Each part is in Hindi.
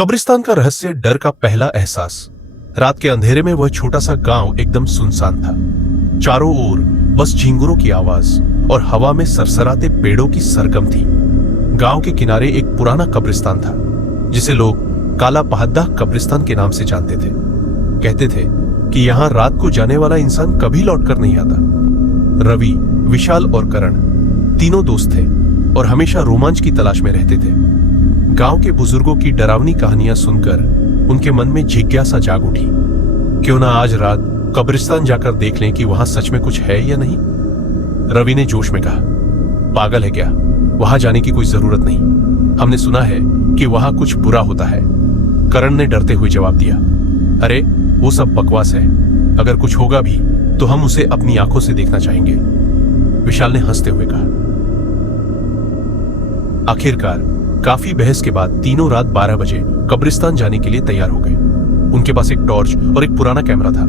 कब्रिस्तान का रहस्य, डर का पहला एहसास। रात के अंधेरे में वह छोटा सा गांव एकदम सुनसान था। चारों ओर बस झिंगुरों की आवाज और हवा में सरसराते पेड़ों की सरगम थी। गांव के किनारे एक पुराना कब्रिस्तान था जिसे लोग काला पहद्दा कब्रिस्तान के नाम से जानते थे। कहते थे कि यहां रात को जाने वाला इंसान कभी लौटकर नहीं आता। रवि, विशाल और करण तीनों दोस्त थे और हमेशा रोमांच की तलाश में रहते थे। गांव के बुजुर्गों की डरावनी कहानियां सुनकर उनके मन में जिज्ञासा जाग उठी। क्यों ना आज रात कब्रिस्तान जाकर देख लें कि वहां सच में कुछ है या नहीं। रवि ने जोश में कहा, पागल है क्या, वहां जाने की कोई जरूरत नहीं। हमने सुना है कि वहां कुछ बुरा होता है। करण ने डरते हुए जवाब दिया, अरे वो सब बकवास है। अगर कुछ होगा भी तो हम उसे अपनी आंखों से देखना चाहेंगे। विशाल ने हंसते हुए कहा। आखिरकार काफी बहस के बाद तीनों रात 12 बजे कब्रिस्तान जाने के लिए तैयार हो गए। उनके पास एक टॉर्च और एक पुराना कैमरा था।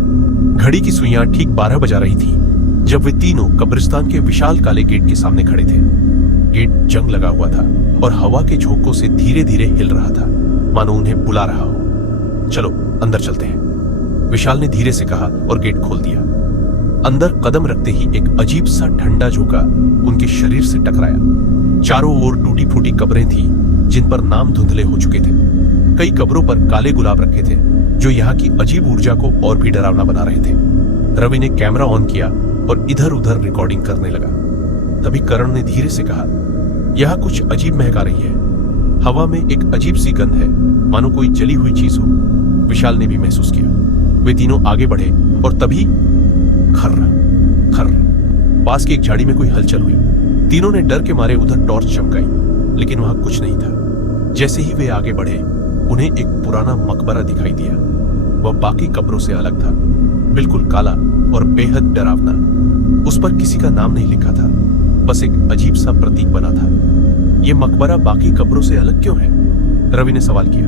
घड़ी की सुइयां ठीक 12 बजा रही थी जब वे तीनों कब्रिस्तान के विशाल काले गेट के सामने खड़े थे। गेट जंग लगा हुआ था और हवा के झोंकों से धीरे धीरे हिल रहा था, मानो उन्हें बुला रहा हो। चलो अंदर चलते हैं, विशाल ने धीरे से कहा और गेट खोल दिया। अंदर कदम रखते ही एक अजीब सा ठंडा झोंका उनके शरीर से टकराया। चारों ओर टूटी फूटी कब्रें थी जिन पर नाम धुंधले हो चुके थे। कई कब्रों पर काले गुलाब रखे थे जो यहाँ की अजीब ऊर्जा को और भी डरावना बना रहे थे। रवि ने कैमरा ऑन किया और इधर उधर रिकॉर्डिंग करने लगा। तभी करण ने धीरे से कहा, यहाँ कुछ अजीब महक आ रही है। हवा में एक अजीब सी गंध है, मानो कोई जली हुई चीज हो। विशाल ने भी महसूस किया। वे तीनों आगे बढ़े और तभी खर्र खर्र पास की एक झाड़ी में कोई हलचल हुई। तीनों ने डर के मारे उधर टॉर्च चमकाई, लेकिन वहां कुछ नहीं था। जैसे ही वे आगे बढ़े उन्हें एक पुराना मकबरा दिखाई दिया। वह बाकी कब्रों से अलग था, बिल्कुल काला और बेहद डरावना। उस पर किसी का नाम नहीं लिखा था, बस एक अजीब सा प्रतीक बना था। यह मकबरा बाकी कब्रों से अलग क्यों है? रवि ने सवाल किया।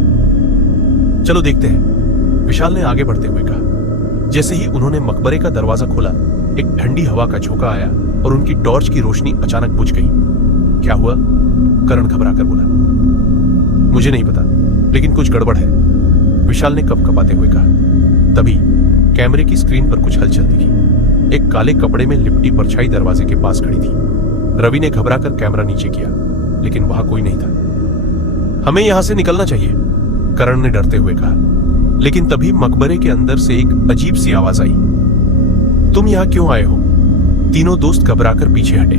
चलो देखते हैं, विशाल ने आगे बढ़ते हुए कहा। जैसे ही उन्होंने मकबरे का दरवाजा खोला, एक ठंडी हवा का झोंका आया और उनकी टॉर्च की रोशनी अचानक बुझ गई। क्या हुआ? करण घबराकर बोला। मुझे नहीं पता, लेकिन कुछ गड़बड़ है, विशाल ने कपकपाते हुए कहा। तभी कैमरे की स्क्रीन पर कुछ हलचल दिखी। एक काले कपड़े में लिपटी परछाई दरवाजे के पास खड़ी थी। रवि ने घबराकर कैमरा नीचे किया, लेकिन वहां कोई नहीं था। हमें यहां से निकलना चाहिए, करण ने डरते हुए कहा। लेकिन तभी मकबरे के अंदर से एक अजीब सी आवाज आई। तुम यहां क्यों आए हो? तीनों दोस्त घबराकर पीछे हटे।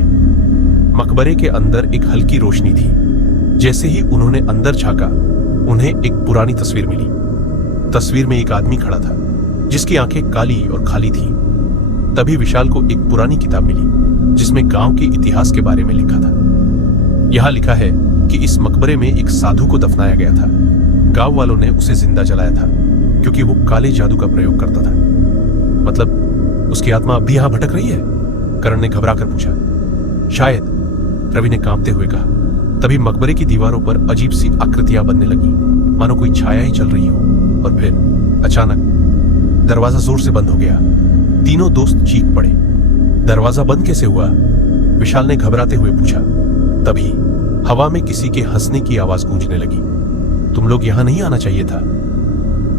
मकबरे के अंदर एक हल्की रोशनी थी। जैसे ही उन्होंने अंदर झांका, उन्हें एक पुरानी तस्वीर मिली। तस्वीर में एक आदमी खड़ा था जिसकी आंखें काली और खाली थी। तभी विशाल को एक पुरानी किताब मिली जिसमें गांव के इतिहास के बारे में लिखा था। यहां लिखा है कि इस मकबरे में एक साधु को दफनाया गया था। गांव वालों ने उसे जिंदा जलाया था क्योंकि वो काले जादू का प्रयोग करता था। मतलब उसकी आत्मा अब भी यहां भटक रही है? करण ने घबराकर पूछा। शायद, रवि ने कांपते हुए कहा। तभी मकबरे की दीवारों पर अजीब सी आकृतियां बनने लगी, मानो कोई छाया ही चल रही हो। और फिर अचानक दरवाजा जोर से बंद हो गया। तीनों दोस्त चीख पड़े। दरवाजा बंद कैसे हुआ? विशाल ने घबराते हुए पूछा। तभी हवा में किसी के हंसने की आवाज गूंजने लगी। तुम लोग यहां नहीं आना चाहिए था।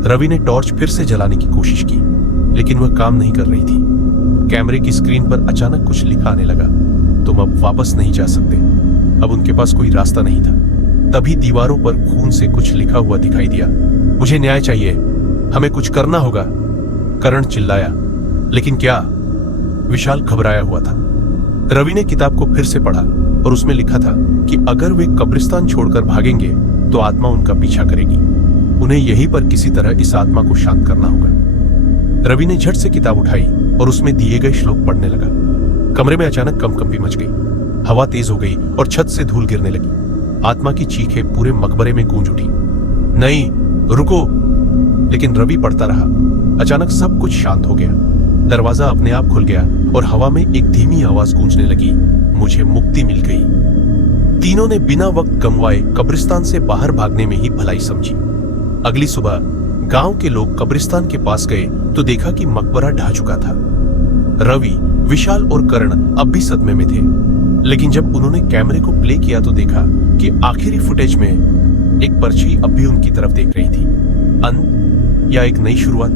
रवि ने टॉर्च फिर से जलाने की कोशिश की, लेकिन वह काम नहीं कर रही थी। कैमरे की स्क्रीन पर अचानक कुछ लिखा आने लगा। तुम अब वापस नहीं जा सकते। अब उनके पास कोई रास्ता नहीं था। तभी दीवारों पर खून से कुछ लिखा हुआ दिखाई दिया। मुझे न्याय चाहिए, हमें कुछ करना होगा, करण चिल्लाया। लेकिन क्या? विशाल घबराया हुआ था। रवि ने किताब को फिर से पढ़ा और उसमें लिखा था कि अगर वे कब्रिस्तान छोड़कर भागेंगे तो आत्मा उनका पीछा करेगी। उन्हें यहीं पर किसी तरह इस आत्मा को शांत करना होगा। रवि ने झट से किताब उठाई और उसमें दिए गए श्लोक पढ़ने लगा। कमरे में अचानक कंपकंपी मच गई। हवा तेज हो गई और छत से धूल गिरने लगी। आत्मा की चीखें पूरे मकबरे में गूंज उठी। नहीं, रुको! लेकिन रवि पढ़ता रहा। अचानक सब कुछ शांत हो गया। दरवाजा अपने आप खुल गया और हवा में एक धीमी आवाज गूंजने लगी। मुझे मुक्ति मिल गई। तीनों ने बिना वक्त गंवाए कब्रिस्तान से बाहर भागने में ही भलाई समझी। अगली सुबह गांव के लोग कब्रिस्तान के पास गए तो देखा कि मकबरा ढह चुका था। रवि, विशाल और करण अब भी सदमे में थे, लेकिन जब उन्होंने कैमरे को प्ले किया तो देखा कि आखिरी फुटेज में एक पर्ची अब भी उनकी तरफ देख रही थी। अंत या एक नई शुरुआत?